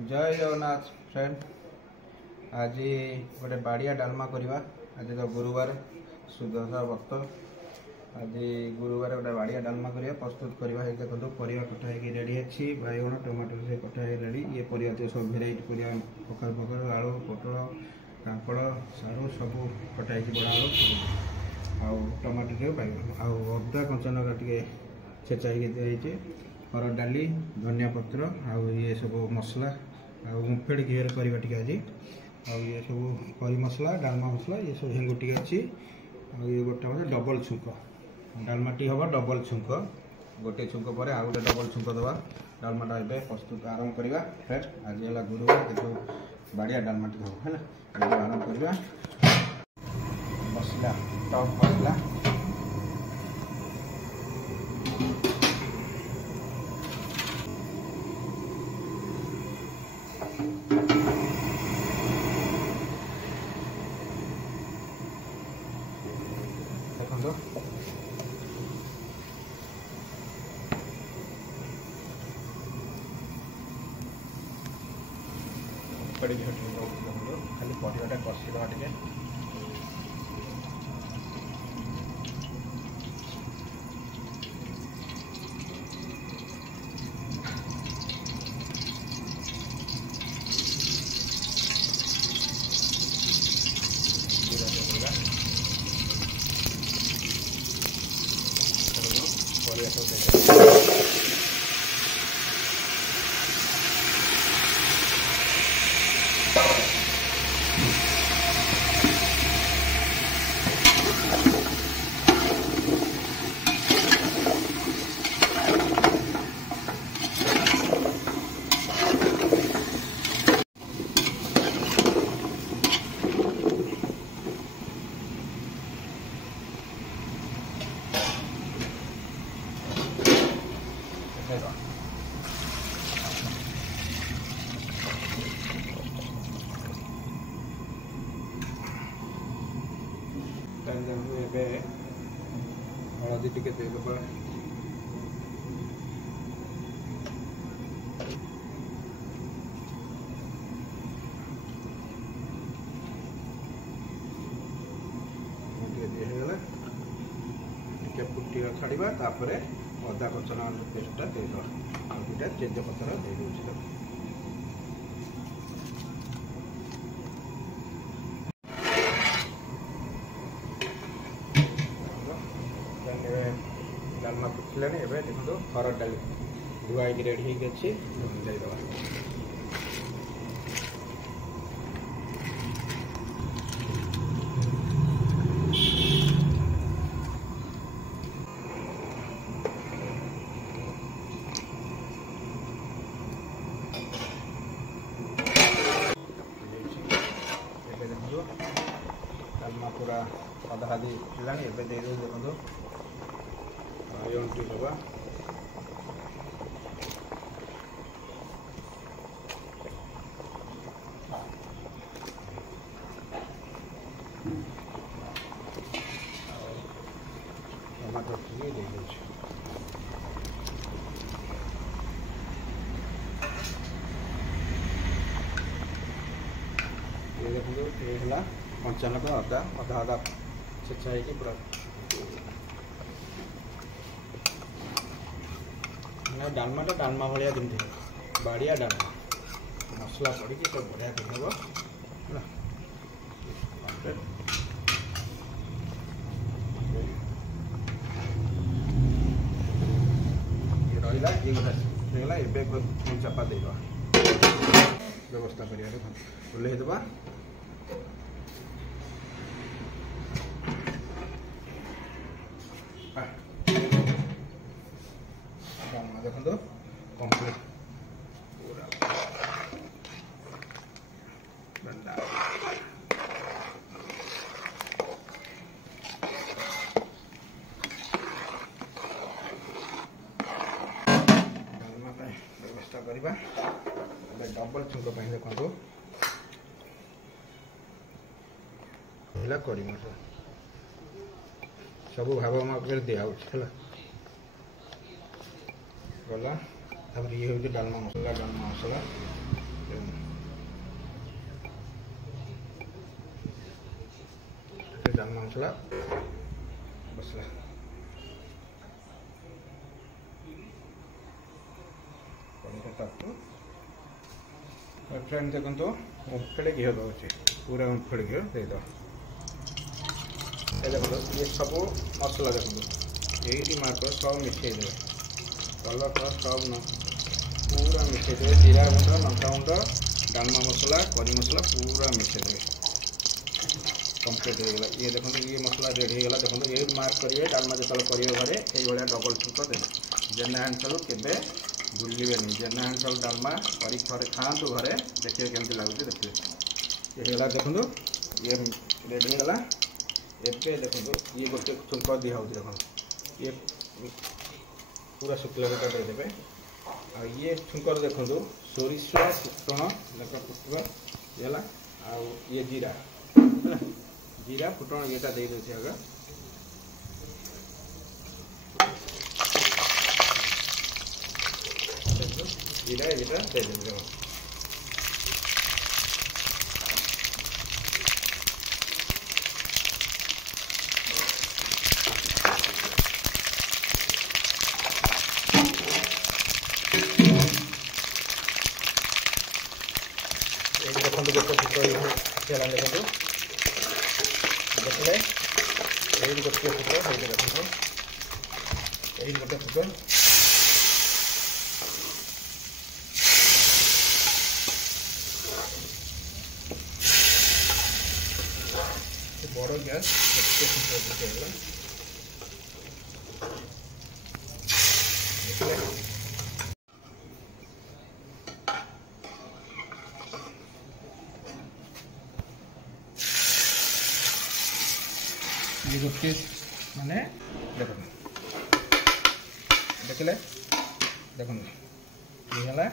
जय जगन्नाथ फ्रेंड। आज गोटे बाड़िया डालमा करवा। आज तो गुरुवार सुदशा वक्त। आज गुरुवार गोटे बाड़िया डालमा करवा प्रस्तुत करवा। देखो परिवा कटा है रेडी अच्छी बैगण टमाटर से कटा है रेडी। ये परिवा सब भेराइट परिवा पकड़ पकड़ आलू पोटल कांकड़ सारू सब कटा है बड़ा आलू आउ टमाटर बैगण आउ अदा कंचा लगा टे छेचा दिखाई हरड़ डाली धनिया पत्र आउ ये सब मसला मुफेड़ घी करवा टे आज ये सब करी मसला डालमा मसला ये सब हेंगु टे अच्छी ये गोटे डबल छुंक डालमा टी हम डबल छुंक गोटे छुंक पर आउ गोटे डबल छुंक दवा डालमाटा ए प्रस्तुत आरंभ करवा। फ्रेंड आज है गुरुवार देखो बाड़िया डालमा टी हम है आरंभ करवा। मसला टप मसला देखो खाली परिवाटा कषिदा टे हलदी टिके देदेबा फुटी छाड़ा तापर अदा कचना पेस्टा देदेबा दुटा तेजपत्र दे दूसरे डालमा फुटला देखो हरड़ डाल धुआई रेडी होगी देदेबा। डालमा पूरा अधा आधी है देखो अंटी दबा टमाटर दे दे ये देखो ये है कंचा लगा अदा अधा अधा छेचा है पूरा डालमाटा डालमा भाया जमी बाड़िया डालमा मसला पड़ी सब बढ़िया देखेब रहा ये गोटे चापा दे व्यवस्था कर ओल्लैदबा। देखो कम्प्लीट पूरा डंडा डालमा व्यवस्था करवा। डबल छुंक देखो करी मसला सब भाव माप दिया गला ये हूँ डालमा मसला डालमा मसला बसला फ्रेंड देखो ओमफेड़े घी दौर पूरा ओमफेड़ घी देद देखो ये सब मसला देखो यही मात्र सब मिसई दे कलर सब न पूरा मिसई दे जीरा गुंड लंका गुंड डालमा मसला करी मसला पूरा मिसई दे कम्प्लीट हो गला। ये देखो ये मसला रेडी हो गला। देखो ये मार्क करेंगे डालमा जो करेंगे घरे ये डबल छुक देवे जेना हैंडल केवे भूलेनि जेना हैंडल डालमा कर खातु घरे देखिए केमती लगुच देखिए ये देखो ये रेडी हो गला। एवं देखो ये गोटे छुंक दिया देख ये पूरा शुक्ला देवे आ ये छुंकर देखो सोरिष फुटण देख फुटवा ये जीरा जीरा फुटण ये दे देते आगे जीरा ये दे देते देखो गोटे फुट देखो देखले ये गोटे फुट देखो ये गोटे फुट बड़ गैस गोटे फुट देखले ये गोटे माने देखो देखले देखो ये है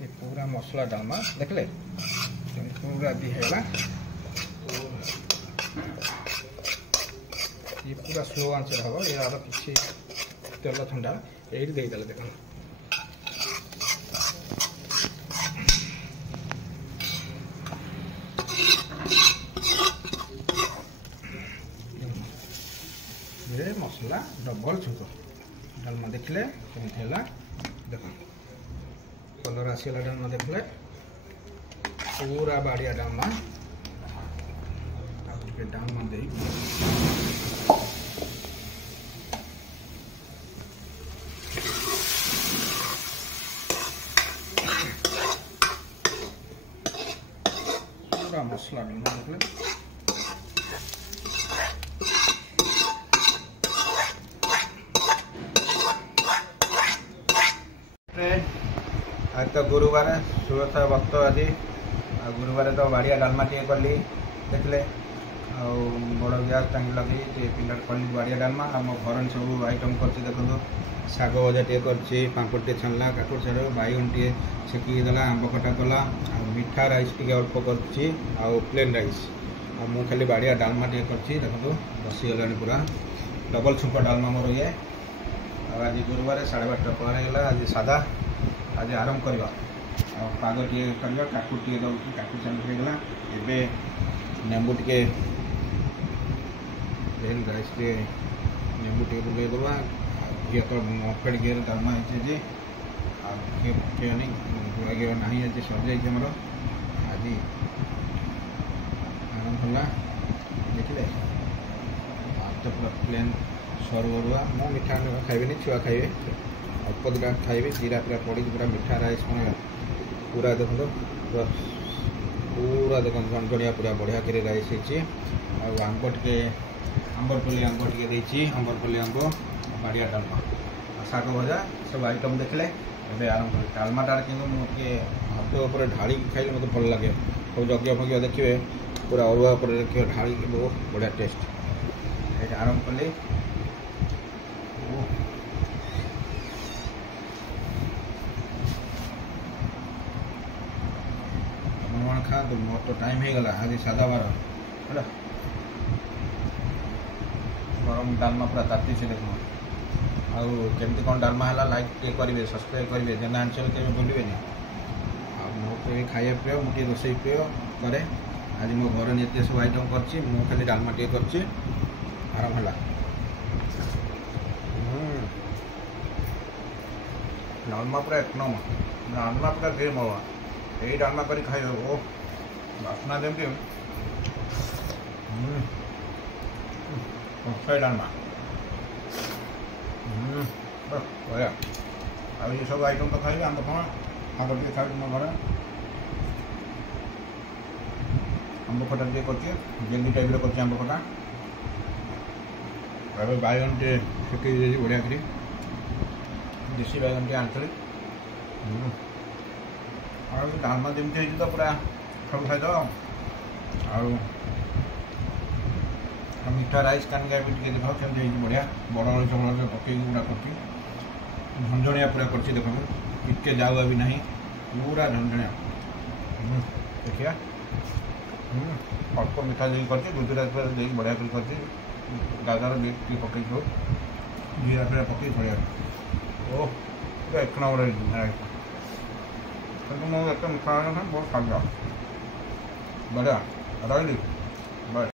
ये पूरा मसला डालमा देखले पूरा दी है ये पूरा स्लो आंच हम ये आरो किसी तेल ठंडा ये देदेल देख ये मसला डबल छुंक डालमा देखले कमी देख कलर आसला डालमा देखले पूरा बाड़िया डालमा डालमा दे पूरा मसला डालमा देखले आज तो गुरुवार सुरक्षा भक्त आज गुरुवार तो बाड़िया डालमा टे कली देखले बड़ गैस टांगी लगे पिला कली बाड़िया डालमा मो घर सब आइटम कर देखो शाग भजा टे कर पांपड़ टे छाणला काकुड़ साड़ बैगन टे छेकीदेला आंब खटा कला मीठा राइस टे अल्प कर प्लेन राइस मु खाली बाड़िया डालमा टे कर देखो बसीगला पूरा डबल छुंक डालमा मोर ये आज गुरुवार 12:30 पर गला आज सादा आज आरंभ करवा पाग टे करवा काकुड़ टे दौर काकुड़ चालू होगा एबे नेंबू टे प्लेन राइस टे नेंबू टे बुले दवा घी तो मफेड घी डालमा है घी पकेनि गुड़ा घी ना आज सर जाइए मोर आज आरंभ है देखले तो पूरा प्लेन सरू अरुआ मो मीठा खाइबे छुआ खाइबे अल्प दुटा खाइबे जीरा पूरा पड़ी पूरा मीठा राइस मैंने पूरा देखो पूरा देखो झणझणिया पूरा बढ़िया कर राइस होती आंब टे आंबरपल्ली आंब टे आंबरपल्ली आंब बाड़िया डालमा शाग भजा सब आइटम देखले ए आरंभ कर डालमाटार कि मुझे भात उपर ढाड़ी खाइले मत भल लगे सब जज्ञ फज्ञ देखिए पूरा अरुआ पर देखिए ढाड़ी बहुत बढ़िया टेस्ट ये आरंभ कली खा तो मोर तो टाइम हो गला आज सादा बार है डालमा पूरा ताती से देखो आमती कौन डालमा है लाइक टे करेंगे सब्सक्राइब करेंगे जेना आंचल के भूलें तो ये खाया प्रिय मुझे रोसे प्रिय कै आज मो घर नीति सब आइटम कर खाली डालमा टे कर आराम है डालमा पूरा एक नंबर डालमा पूरा घेर मवा यही डालमा कर खाई ओ बासना जमी डालमा बढ़िया आ ये सब आइटम तो खाइबे आम पका आगे टे खाई मो घर आंब खटा टे कर जेली टाइप कर आंब खटा बैगन टे शेक बढ़िया कर देसी बैगन टे आंचल डालमा जमी तो पूरा सब खाईद मीठा राइस कानगा भी टे देख केमती बढ़िया बड़ मरीच मरीच पकई गुड़ा कर झंझणिया पूरा कर देख टिके जाऊआ भी ना पूरा झंझणिया देखिए अल्प मीठा देगी कर गुजरात देगी बढ़िया कर गाजर भी पकई जीरा फिरा पकई बढ़िया ओ एक नंबर मुझे मीठा बहुत खा बढ़िया रही बाय।